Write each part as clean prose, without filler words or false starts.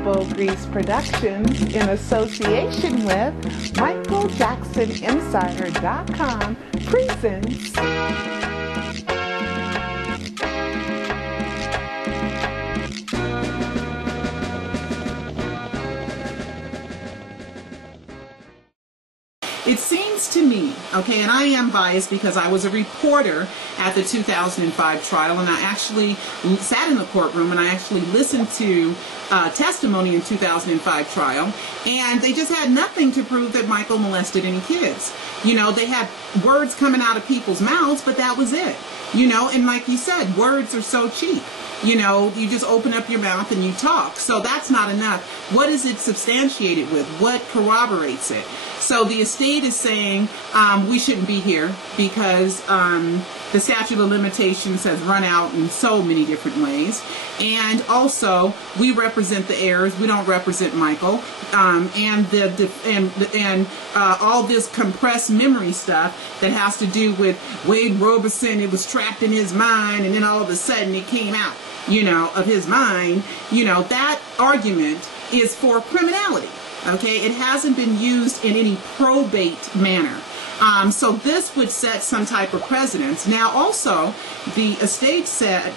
Elbow Grease Productions, in association with MichaelJacksonInsider.com, presents It seems to me, okay, and I am biased because I was a reporter at the 2005 trial, and I actually sat in the courtroom and I actually listened to testimony in 2005 trial, and they just had nothing to prove that Michael molested any kids. You know, they had words coming out of people's mouths, but that was it. You know, and like you said, words are so cheap. You know, you just open up your mouth and you talk. So that's not enough. What is it substantiated with? What corroborates it? So the estate is saying we shouldn't be here because the statute of limitations has run out in so many different ways. And also, we represent the heirs. We don't represent Michael. And all this compressed memory stuff that has to do with Wade Robson, it was trapped in his mind, and then all of a sudden it came out, you know, of his mind. You know, that argument is for criminality. Okay, it hasn't been used in any probate manner. So this would set some type of precedence. Now, also, the estate said,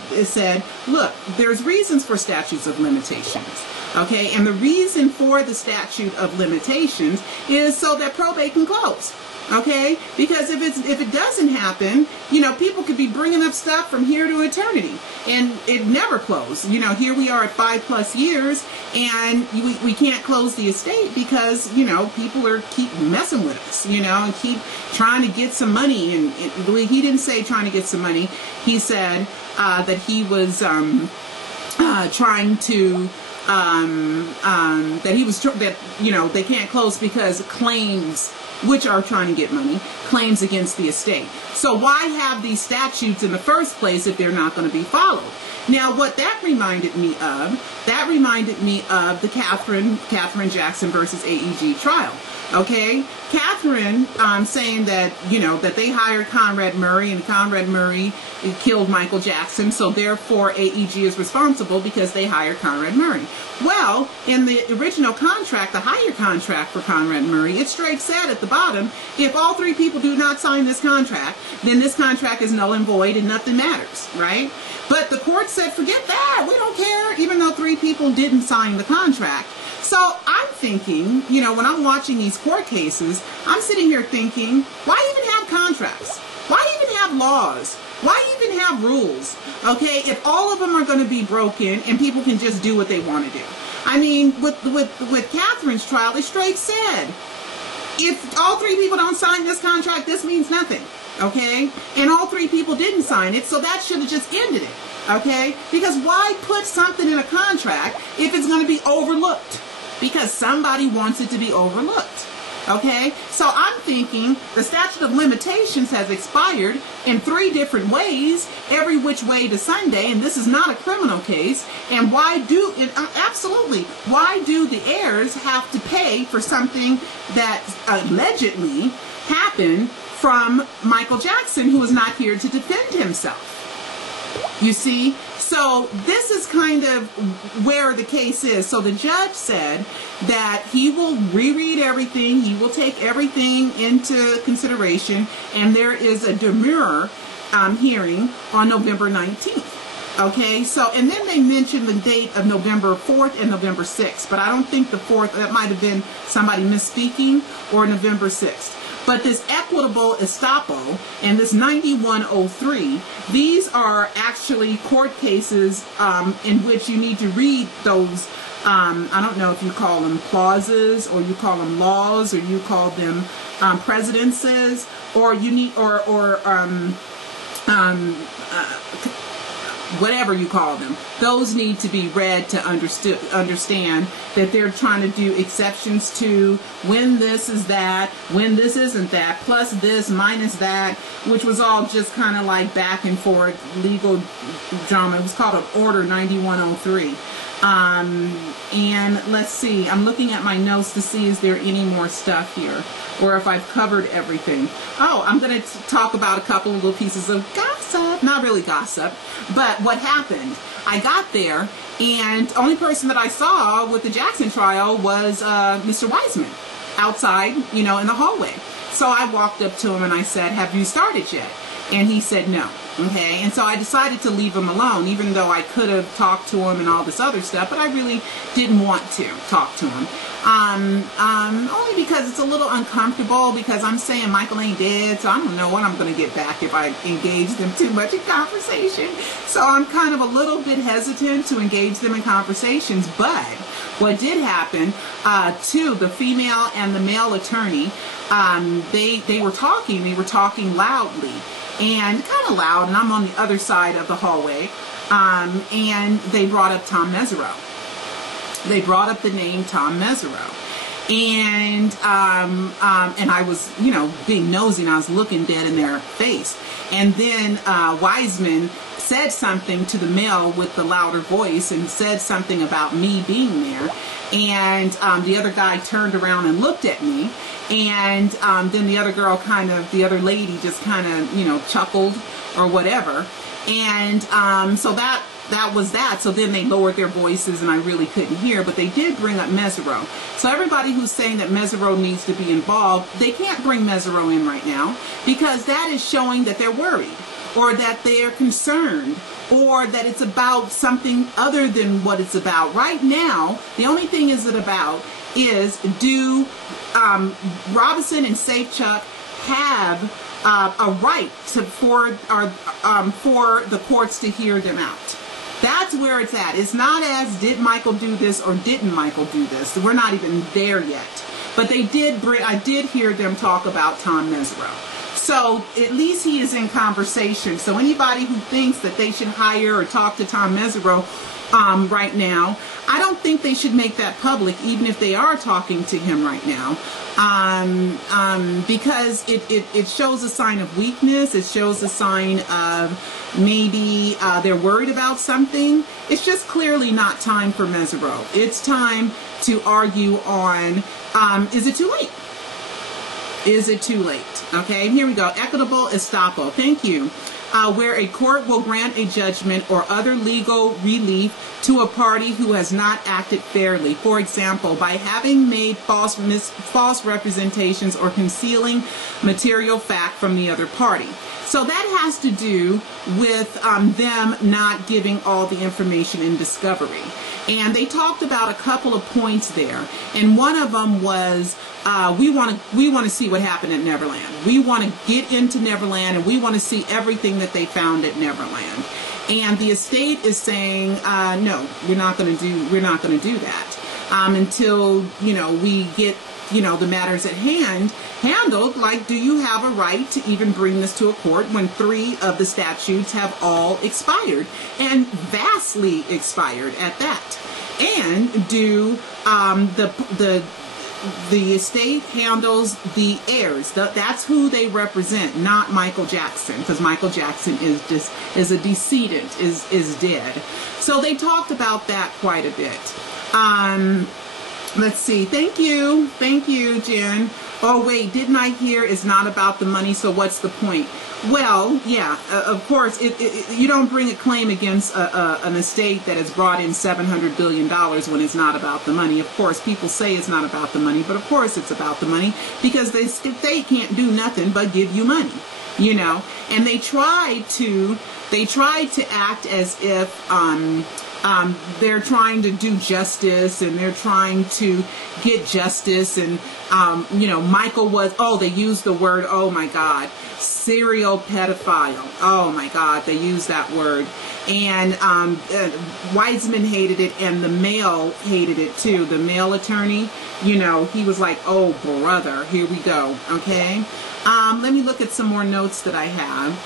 look, there's reasons for statutes of limitations. Okay, and the reason for the statute of limitations is so that probate can close. Okay, because if it doesn't happen, you know, people could be bringing up stuff from here to eternity, and it never closed. You know, here we are at 5+ years, and we can't close the estate because, you know, people keep messing with us, you know, and keep trying to get some money. And he didn't say trying to get some money. He said that he was trying to that you know, they can't close because claims, which are trying to get money, claims against the estate. So why have these statutes in the first place if they're not going to be followed? Now, what that reminded me of the Catherine Jackson versus AEG trial. Okay, Catherine saying that, you know, that they hired Conrad Murray, and Conrad Murray killed Michael Jackson, so therefore AEG is responsible because they hired Conrad Murray. Well, in the original contract, the hire contract for Conrad Murray, it straight said at the bottom, if all three people do not sign this contract, then this contract is null and void and nothing matters, right? But the court said, forget that, we don't care, even though three people didn't sign the contract. So I'm thinking, you know, when I'm watching these court cases, I'm sitting here thinking, why even have contracts? Why even have laws? Why even have rules? Okay, if all of them are going to be broken and people can just do what they want to do. I mean, with Catherine's trial, it straight said, if all three people don't sign this contract, this means nothing. Okay, and all three people didn't sign it, so that should have just ended it. Okay, because why put something in a contract if it's going to be overlooked? Because somebody wants it to be overlooked. Okay, so I'm thinking the statute of limitations has expired in 3 different ways, every which way to Sunday, and this is not a criminal case. And why do the heirs have to pay for something that allegedly happened from Michael Jackson, who is not here to defend himself? You see, so this is kind of where the case is. So the judge said that he will reread everything, he will take everything into consideration, and there is a demurrer hearing on November 19th. Okay, so, and then they mentioned the date of November 4th and November 6th, but I don't think the 4th, that might have been somebody misspeaking, or November 6th. But this equitable estoppel and this 9103, these are actually court cases in which you need to read those, I don't know if you call them clauses, or you call them laws, or you call them precedences, or you need, whatever you call them. Those need to be read to understand that they're trying to do exceptions to when this is that, when this isn't that, plus this, minus that, which was all just kind of like back and forth legal drama. It was called an Order 9103. And let's see, I'm looking at my notes to see is there any more stuff here, or if I've covered everything. Oh, I'm going to talk about a couple of little pieces of gossip. gossip, not really gossip, but what happened, I got there, and the only person that I saw with the Jackson trial was Mr. Wiseman outside, in the hallway. So I walked up to him and I said, have you started yet? And he said no. Okay, and so I decided to leave him alone, even though I could have talked to him and all this other stuff, but I really didn't want to talk to him. Only because it's a little uncomfortable, because I'm saying Michael ain't dead, so I don't know what I'm going to get back if I engage them too much in conversation. So I'm kind of a little bit hesitant to engage them in conversations, but what did happen to the female and the male attorney, they were talking loudly. And kind of loud, and I'm on the other side of the hallway, and they brought up Tom Mesereau. They brought up the name Tom Mesereau, and I was, being nosy, and I was looking dead in their face. And then Wiseman said something to the male with the louder voice, and said something about me being there. And the other guy turned around and looked at me. And then the other lady just kind of, chuckled or whatever. And so that was that. So then they lowered their voices and I really couldn't hear, but they did bring up Mesereau. So everybody who's saying that Mesereau needs to be involved, they can't bring Mesereau in right now, because that is showing that they're worried, or that they're concerned, or that it's about something other than what it's about. Right now, the only thing is do Robinson and Safechuck have a right for the courts to hear them out? That's where it's at. It's not as did Michael do this or didn't Michael do this. We're not even there yet. But I did hear them talk about Tom Mesereau. So at least he is in conversation. So anybody who thinks that they should hire or talk to Tom Mesereau right now, I don't think they should make that public, even if they are talking to him right now, because it shows a sign of weakness. It shows a sign of maybe they're worried about something. It's just clearly not time for Mesereau. It's time to argue on, is it too late? Is it too late? Okay, here we go. Equitable estoppel. Thank you. Where a court will grant a judgment or other legal relief to a party who has not acted fairly. For example, by having made false representations or concealing material fact from the other party. So that has to do with them not giving all the information in discovery. And they talked about a couple of points there. And one of them was, we want to see what happened at Neverland. We want to get into Neverland, and we want to see everything that they found at Neverland. And the estate is saying, no, we're not going to do that until we get the matters at hand handled. Like, do you have a right to even bring this to a court when 3 of the statutes have all expired, and vastly expired at that? And do the estate handles the heirs? That's who they represent, not Michael Jackson, because Michael Jackson is a decedent, is dead. So they talked about that quite a bit. Let's see. Thank you, Jen. Oh wait, didn't I hear it's not about the money? So what's the point? Well, yeah, of course, you don't bring a claim against an estate that has brought in $700 billion when it's not about the money. Of course, people say it's not about the money, but of course it's about the money, because they can't do nothing but give you money, And they tried to act as if they're trying to do justice, and they're trying to get justice, and Michael was, they used the word, oh my God, serial pedophile. Oh my God, they used that word. And Wiseman hated it, and the male hated it too. The male attorney, he was like, oh brother, here we go. Okay. Let me look at some more notes that I have.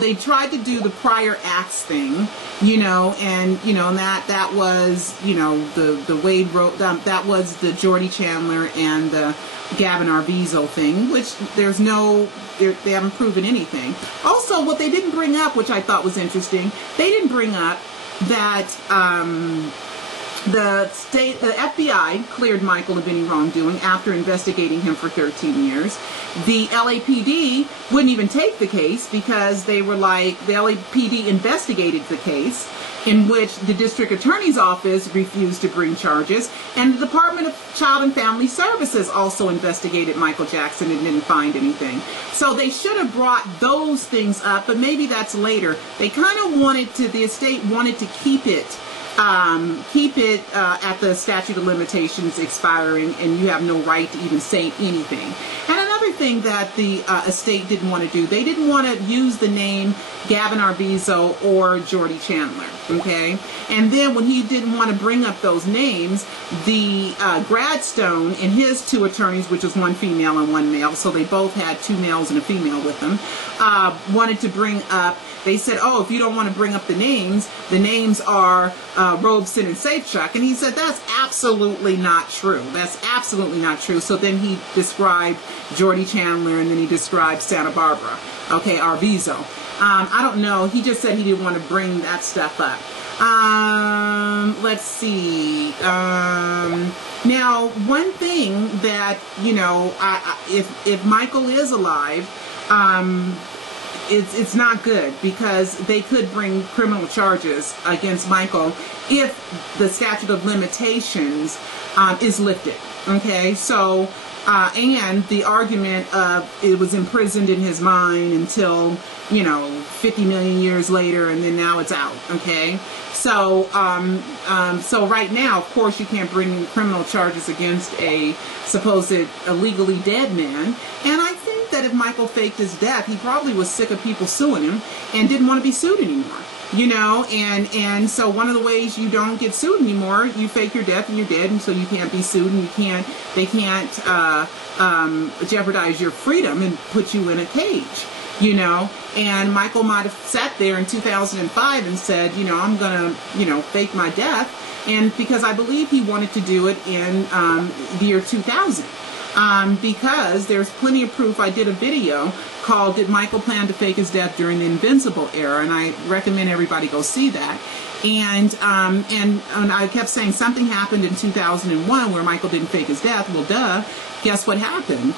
They tried to do the prior acts thing, and that was, the Wade that was the Jordy Chandler and the Gavin Arvizo thing, which they haven't proven anything. Also, what they didn't bring up, which I thought was interesting, they didn't bring up that The FBI cleared Michael of any wrongdoing after investigating him for 13 years. The LAPD wouldn't even take the case because they were like, the LAPD investigated the case, in which the district attorney's office refused to bring charges, and the Department of Child and Family Services also investigated Michael Jackson and didn't find anything. So they should have brought those things up, but maybe that's later. They kind of wanted to, the estate wanted to keep it at the statute of limitations expiring, and you have no right to even say anything. And another thing that the estate didn't want to do, they didn't want to use the name Gavin Arvizo or Jordy Chandler, okay? And then when he didn't want to bring up those names, the Gradstein and his two attorneys, which was one female and one male, so they both had two males and a female with them, wanted to bring up, they said, oh, if you don't want to bring up the names are Robson and Safechuck. And he said, that's absolutely not true. That's absolutely not true. So then he described Jordy Chandler, and then he described Santa Barbara, okay, Arvizo. I don't know. He just said he didn't want to bring that stuff up. Let's see. Now, one thing that, you know, if Michael is alive, it's not good, because they could bring criminal charges against Michael if the statute of limitations is lifted. Okay, so and the argument of it was imprisoned in his mind until, you know, 50 million years later, and then now it's out. Okay, so so right now, of course, you can't bring criminal charges against a supposed illegally dead man. And I think that if Michael faked his death, he probably was sick of people suing him and didn't want to be sued anymore. You know, and so one of the ways you don't get sued anymore, you fake your death and you're dead, and so you can't be sued, and they can't jeopardize your freedom and put you in a cage. You know, and Michael might have sat there in 2005 and said, you know, I'm gonna, you know, fake my death, and because I believe he wanted to do it in the year 2000. Because there's plenty of proof. I did a video called "Did Michael Plan to Fake His Death During the Invincible Era?" and I recommend everybody go see that. And I kept saying something happened in 2001 where Michael didn't fake his death. Well, duh. Guess what happened?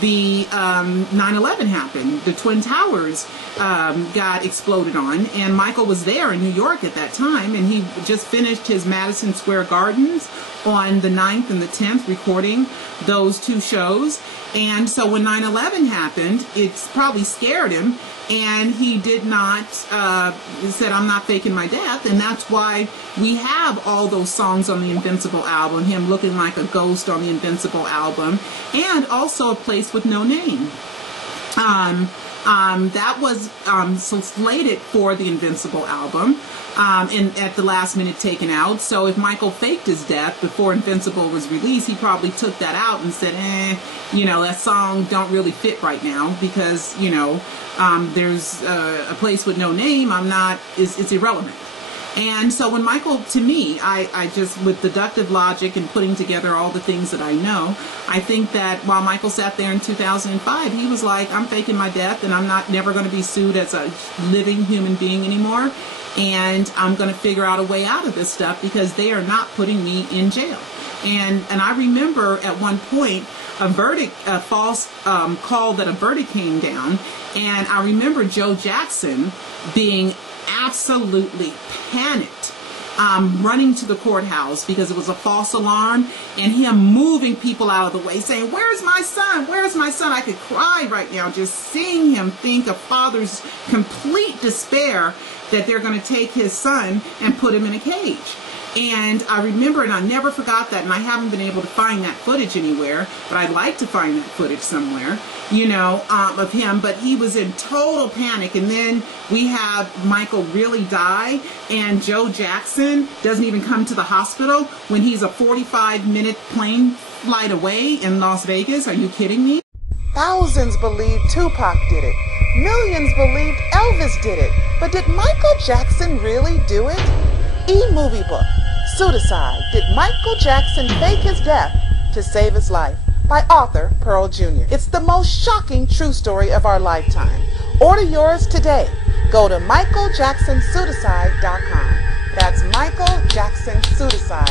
The 9/11 happened. The Twin Towers got exploded on, and Michael was there in New York at that time, and he just finished his Madison Square Gardens on the 9th and the 10th recording those two shows. And so when 9/11 happened, it's probably scared him, and he did not, said, I'm not faking my death. And that's why we have all those songs on the Invincible album, him looking like a ghost on the Invincible album, and also A Place with No Name. That was slated for the Invincible album, and at the last minute taken out. So if Michael faked his death before Invincible was released, he probably took that out and said, you know, that song don't really fit right now, because, you know, there's A Place with No Name, it's irrelevant. And so when Michael, to me, I just, with deductive logic and putting together all the things that I know, I think that while Michael sat there in 2005, he was like, I'm faking my death, and I'm never going to be sued as a living human being anymore, and I'm going to figure out a way out of this stuff, because they are not putting me in jail. And I remember at one point a false call that a verdict came down, and I remember Joe Jackson being absolutely panicked, running to the courthouse because it was a false alarm, and him moving people out of the way, saying, where's my son? Where's my son? I could cry right now just seeing him think of father's complete despair that they're going to take his son and put him in a cage. And I remember, and I never forgot that, and I haven't been able to find that footage anywhere, but I'd like to find that footage somewhere, you know, of him. But he was in total panic, and then we have Michael really die, and Joe Jackson doesn't even come to the hospital when he's a 45-minute plane flight away in Las Vegas. Are you kidding me? Thousands believed Tupac did it. Millions believed Elvis did it. But did Michael Jackson really do it? E-movie book, Pseudocide, Did Michael Jackson Fake His Death to Save His Life? By author Pearl Jr. It's the most shocking true story of our lifetime. Order yours today. Go to michaeljacksonpseudocide.com. That's Michael Jackson Suicide.